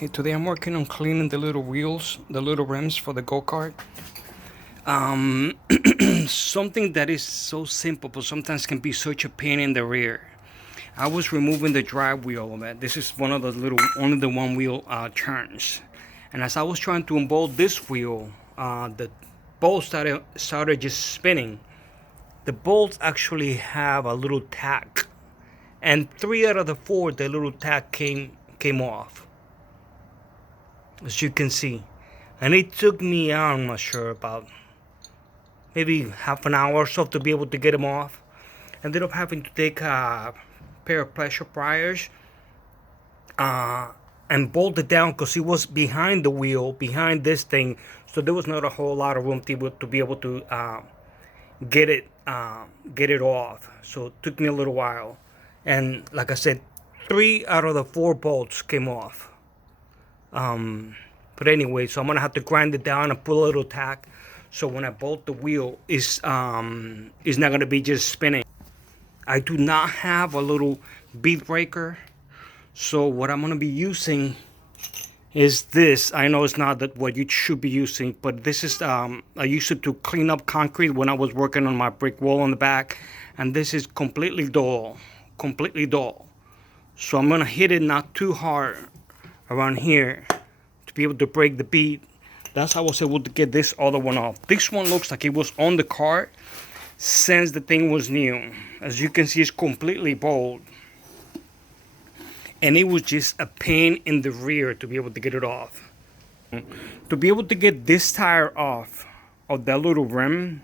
Okay, today I'm working on cleaning the little wheels, the little rims for the go-kart. Something that is so simple, but sometimes can be such a pain in the rear. I was removing the drive wheel of it. This is one of the little, only the one wheel turns. And as I was trying to unbolt this wheel, the bolt started just spinning. The bolts actually have a little tack, and 3 out of the 4, the little tack came off, as you can see. And it took me, I'm not sure, about maybe half an hour or so to be able to get them off. Ended up having to take a pair of pressure pliers and bolt it down because it was behind the wheel, behind this thing, so there was not a whole lot of room to be able to get it off. So it took me a little while, and like I said, 3 out of the 4 bolts came off. But anyway, so I'm gonna have to grind it down and put a little tack, so when I bolt the wheel, it's not gonna be just spinning. I do not have a little bead breaker, so what I'm gonna be using is this. I know it's not what you should be using, but this is I used it to clean up concrete when I was working on my brick wall on the back, and this is completely dull. So I'm gonna hit it not too hard around here to be able to break the bead. That's how I was able to get this other one off. This one looks like it was on the cart since the thing was new. As you can see, it's completely bald, and it was just a pain in the rear to be able to get it off. To be able to get this tire off of that little rim,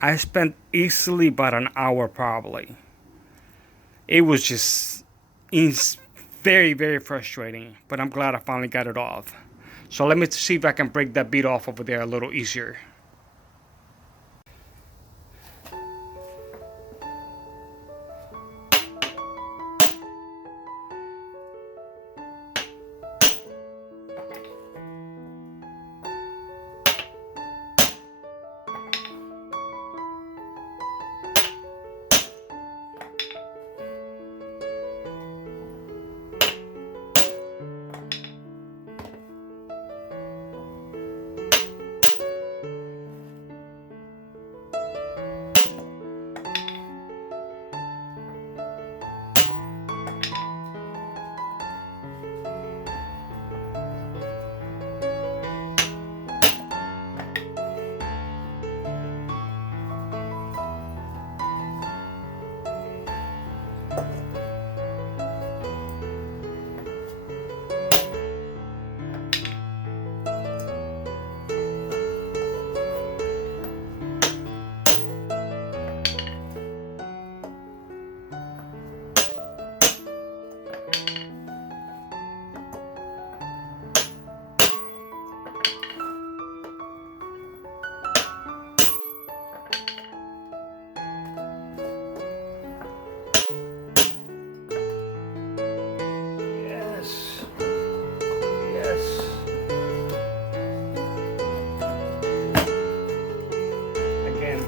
I spent easily about an hour probably. It was just very, very frustrating, but I'm glad I finally got it off. So let me see if I can break that bead off over there a little easier.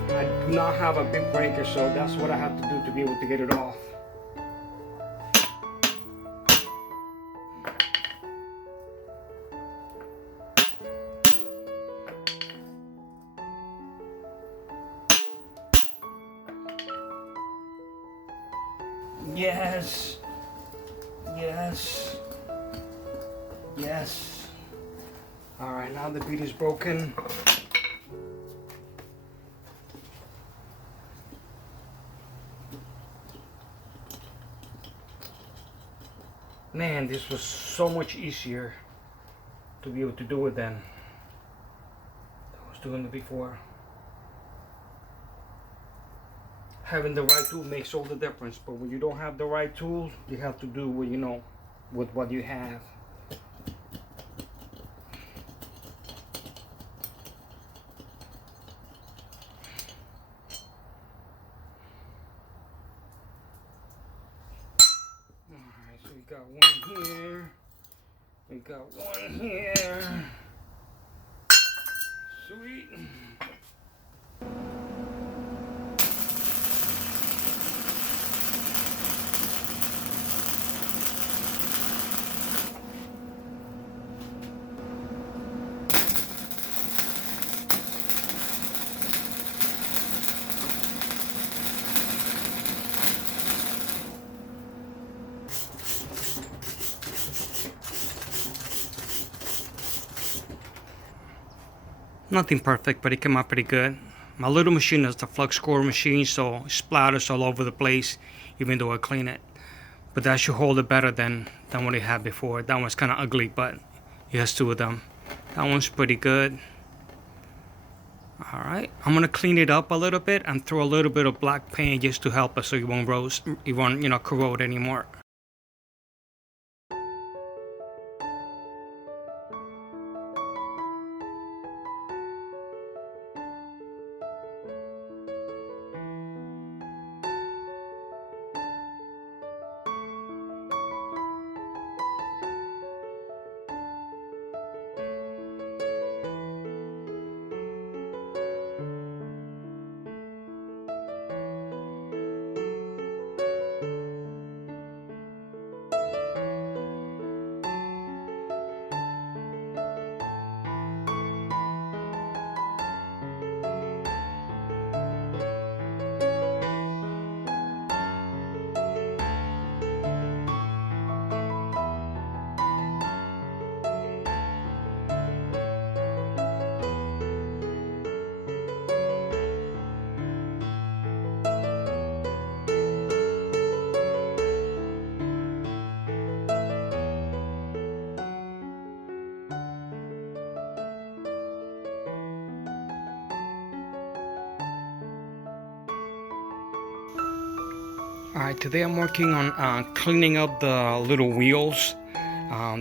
I do not have a big breaker, so that's what I have to do to be able to get it off. Yes. All right, now the bead is broken. Man, this was so much easier to be able to do it than I was doing it before. Having the right tool makes all the difference, but when you don't have the right tool, you have to do what you know with what you have. Alright, so we got one here, we got one here. Sweet. Nothing perfect, but it came out pretty good. My little machine is the flux core machine, so it splatters all over the place, even though I clean it. But that should hold it better than what it had before. That one's kind of ugly, but it has two of them. That one's pretty good. All right, I'm gonna clean it up a little bit and throw a little bit of black paint just to help us so it won't corrode anymore. Alright, today I'm working on cleaning up the little wheels.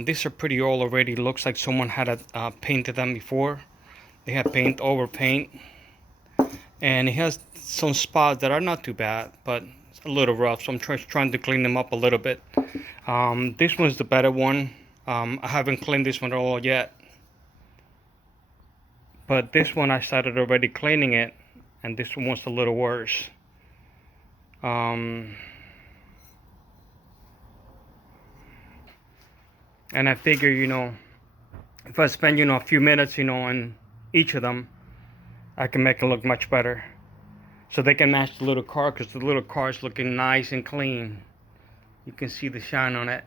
These are pretty old already. Looks like someone had painted them before. They have paint over paint. And it has some spots that are not too bad, but it's a little rough. So I'm trying to clean them up a little bit. This one's the better one. I haven't cleaned this one at all yet. But this one I started already cleaning it. And this one was a little worse. And I figure, if I spend, a few minutes, on each of them, I can make it look much better. So they can match the little car, because the little car is looking nice and clean. You can see the shine on it.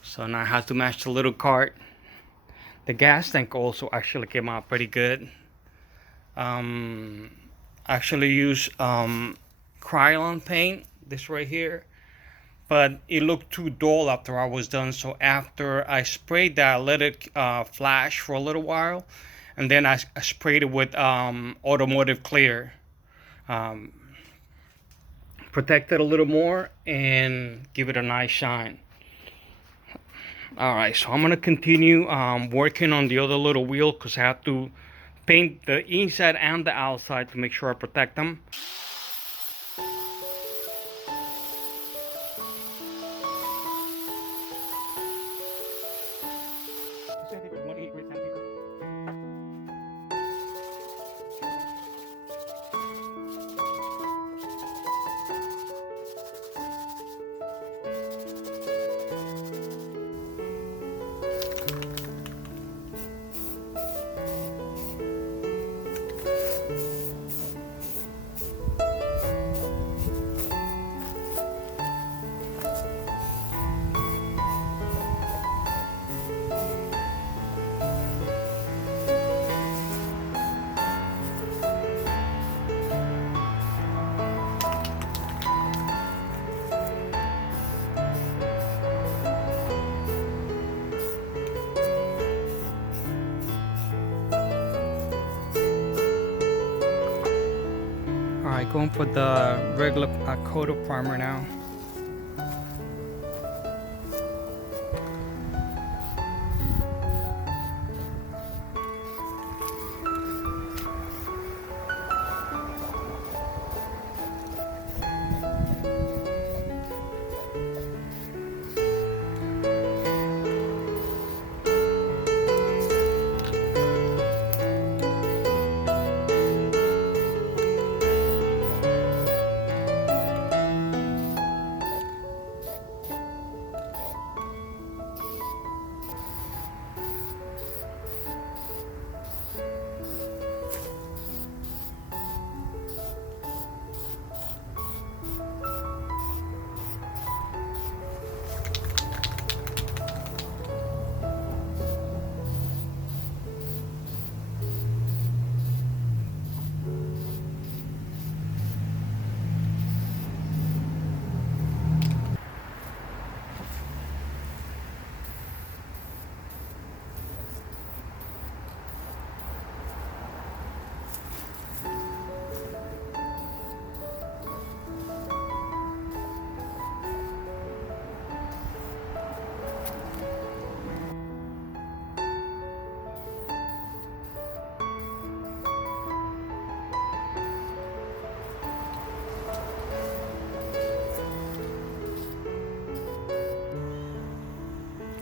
So now I have to match the little cart. The gas tank also actually came out pretty good. Actually used Krylon paint, this right here, but it looked too dull after I was done. So after I sprayed that, I let it flash for a little while, and then I sprayed it with automotive clear. Protect it a little more and give it a nice shine. Alright, so I'm gonna continue working on the other little wheel, because I have to paint the inside and the outside to make sure I protect them. Alright, going for the regular coat of primer now.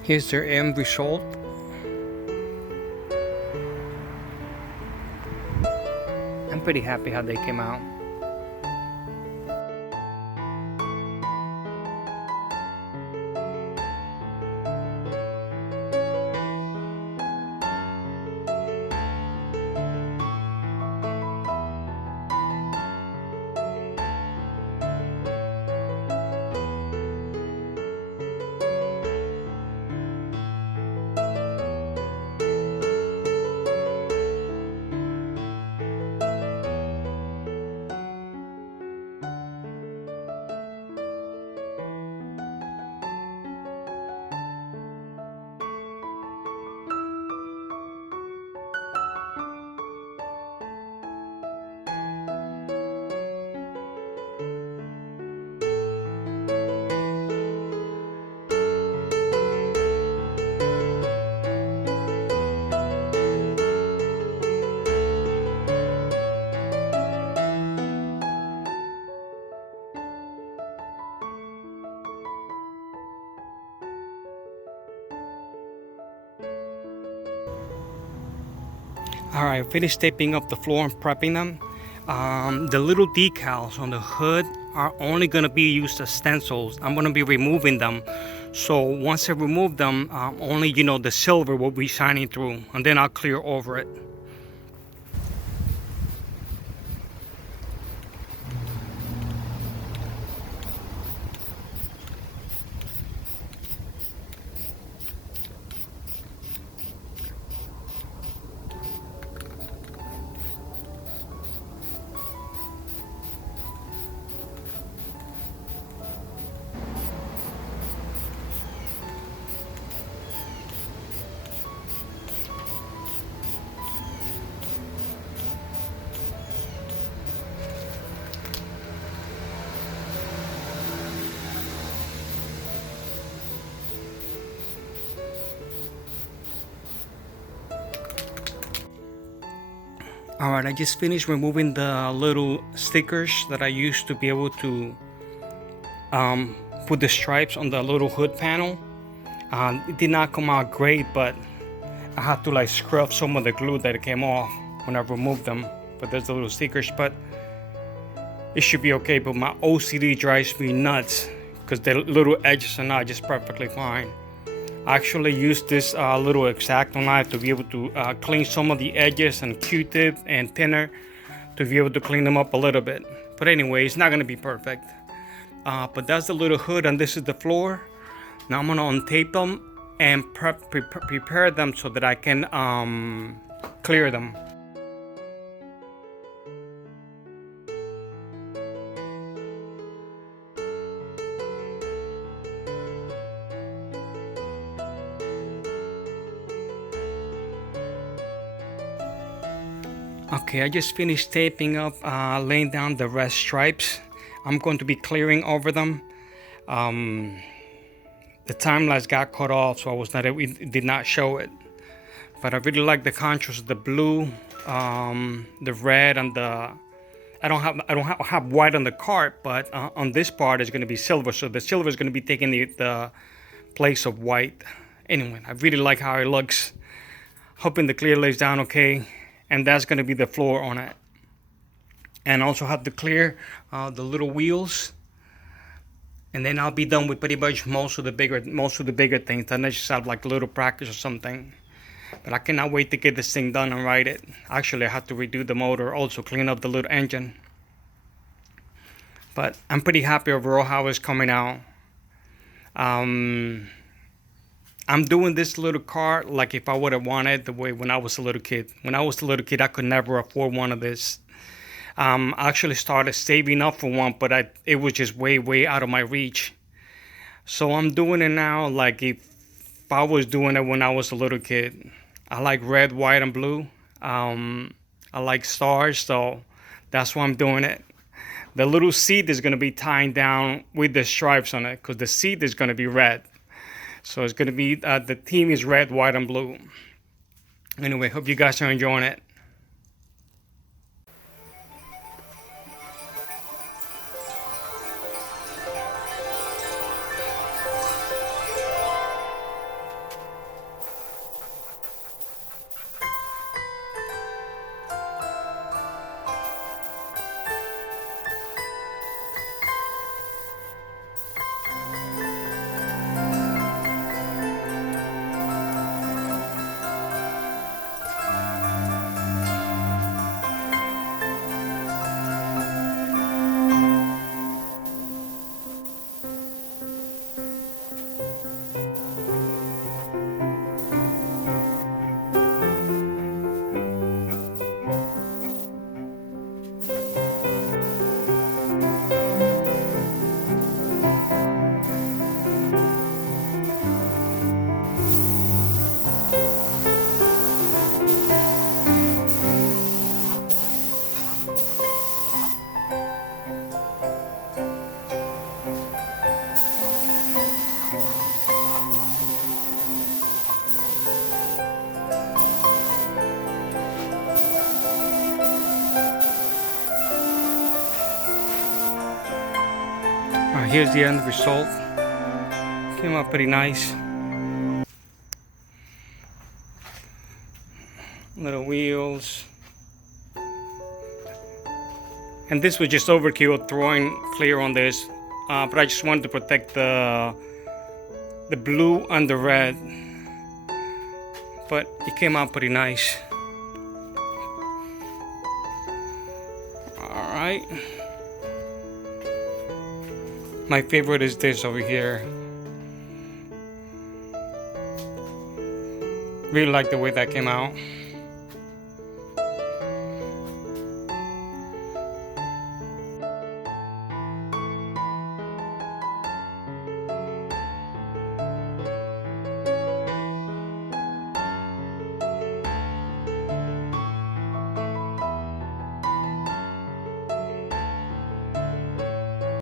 Here's their end result. I'm pretty happy how they came out. Alright, finished taping up the floor and prepping them. The little decals on the hood are only going to be used as stencils. I'm going to be removing them. So once I remove them, only, the silver will be shining through. And then I'll clear over it. Alright, I just finished removing the little stickers that I used to be able to put the stripes on the little hood panel. It did not come out great, but I had to scrub some of the glue that came off when I removed them. But there's the little stickers, but it should be okay. But my OCD drives me nuts because the little edges are not just perfectly fine. I actually used this little X-Acto knife to be able to clean some of the edges, and Q-tip and thinner to be able to clean them up a little bit. But anyway, it's not going to be perfect. But that's the little hood, and this is the floor. Now I'm going to untape them and prepare them so that I can clear them. Okay, I just finished taping up, laying down the red stripes. I'm going to be clearing over them. The time lapse got cut off, so it did not show it. But I really like the contrast of the blue, the red, and I don't have white on the cart, but on this part it's going to be silver. So the silver is going to be taking the place of white. Anyway, I really like how it looks. Hoping the clear lays down okay. And that's going to be the floor on it. And also have to clear the little wheels. And then I'll be done with pretty much most of the bigger things. Then I just have a little practice or something. But I cannot wait to get this thing done and ride it. Actually, I have to redo the motor, also clean up the little engine. But I'm pretty happy overall how it's coming out. I'm doing this little car like if I would have wanted the way when I was a little kid. When I was a little kid, I could never afford one of this. I actually started saving up for one, but it was just way out of my reach. So I'm doing it now like if I was doing it when I was a little kid. I like red, white, and blue. I like stars, so that's why I'm doing it. The little seat is going to be tying down with the stripes on it because the seat is going to be red. So it's going to be, the theme is red, white, and blue. Anyway, hope you guys are enjoying it. Here's the end result. Came out pretty nice. Little wheels. And this was just overkill throwing clear on this, but I just wanted to protect the blue and the red. But it came out pretty nice. All right. My favorite is this over here. Really like the way that came out.